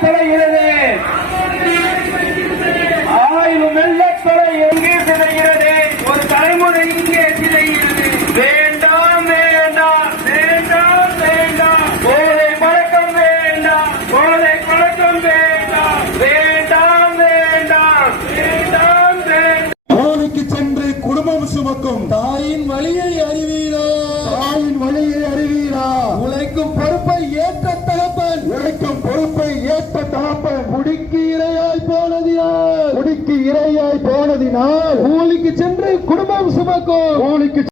திரைகிறது ஆயுள் மெல்ல துறை எங்கே திரைகிறது ஒரு தலைமுறை இங்கே திரைகிறது வேண்டாம் வேண்டாம் வேண்டாம் வேண்டாம் போதை பழக்கம் வேண்டாம் போதை பழக்கம் வேண்டாம் வேண்டாம் வேண்டாம் வேண்டாம் வேண்டாம் போதைக்கு சென்று குடும்பம் சுமக்கும் தாயின் வழியை அறிவு உனக்கும் பொறுப்பை ஏற்ப தகப்பன் குடிக்கு இரையாய் போனதினால் குடிக்கு இரையாய் போனதினால் கூலிக்கு சென்று குடும்பம் சுமக்கும் கூலிக்கு